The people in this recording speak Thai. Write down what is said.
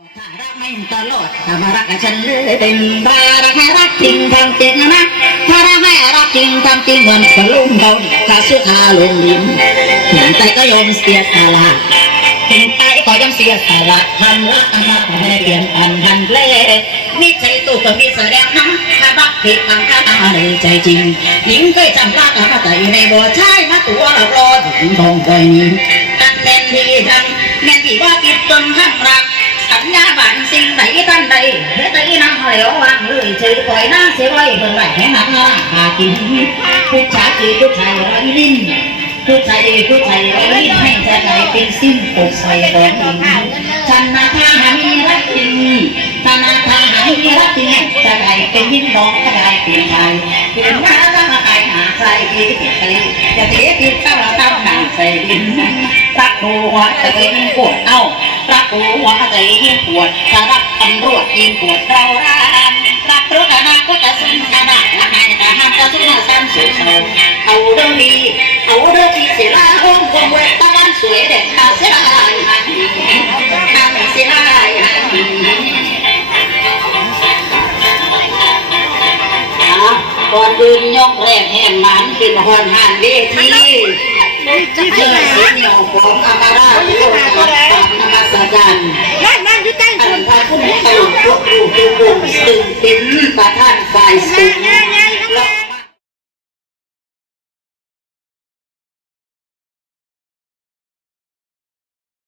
ถ้ารักไม่ตลอดถ้ามารักกับฉันเลยเป็นถ้ารักให้รักจริงทำจริงนะถ้ารักให้รักจริงทำจริงวันก็ลุ่มเราข้าซื้อาลงดินถึงใจก็ยอมเสียสละถึงใจก็ยอมเสียสละทำรักอามาให้เปลี่ยนอันทันเพลนี่ใจตู้ก็มีแสดงนะถ้ารักผิดอันก็ตาเลยใจจริงหญิงเคยจำรักมาใจในบ่อใช่มาตัวเรารอถึงทองใจนี้ตั้งแม่นที่ทำแม่นที่ว่ากิดจนทั้งรัก สัญญาบันสิ่งใดท่านใดเฮ็ดได้นั่งเหลววางเลยเฉยปล่อยน้าเสียไว้เพิ่นไว้ให้หนักหน้าหากินผู้ชายคือผู้ชายร้ลิ้นผู้ชายดีผู้ชายร้ลิ้นให้ใจไหลเป็นสิ้นปกใส่แดงอินฉันนาทาหามีรักจริงธนาทาหามีรักจริงจะไหลเป็นยิ่งน้องจะไหลเป็นชายเป็นว่าต้องมาไปหาใครที่ติดตีจะเสียติดเจ้าเราต้องหาใส่ดิน กหัวใจะเป็นปวดเอ้ารักหัวใจยิ่งปวดถ้ารักตำรวจยิ่งปวดเรารานรักรถอนาคตจะสิ้นขนาดละไงแต่ห้ามจะสู้มาสั้นสุดเชิงเอาเรื่องดีเอาเรื่องที่เสียลาห้องคงเวทตะวันสวยเด็ดตาเสียลายหันทำเสียลายหันก่อนอื่นยกแรกแห่งมันขึ้นหอนหันเวที จะไปเพื่อไหนเสียเหนียวของอามาราที่เราจะทำนมัสการนั่นนั่นยู่ใต้ท่าคุนณพระผู้มีพระภาคผู้ผู้ผู้ซึ่งเป็นประธานฝ่ายสุข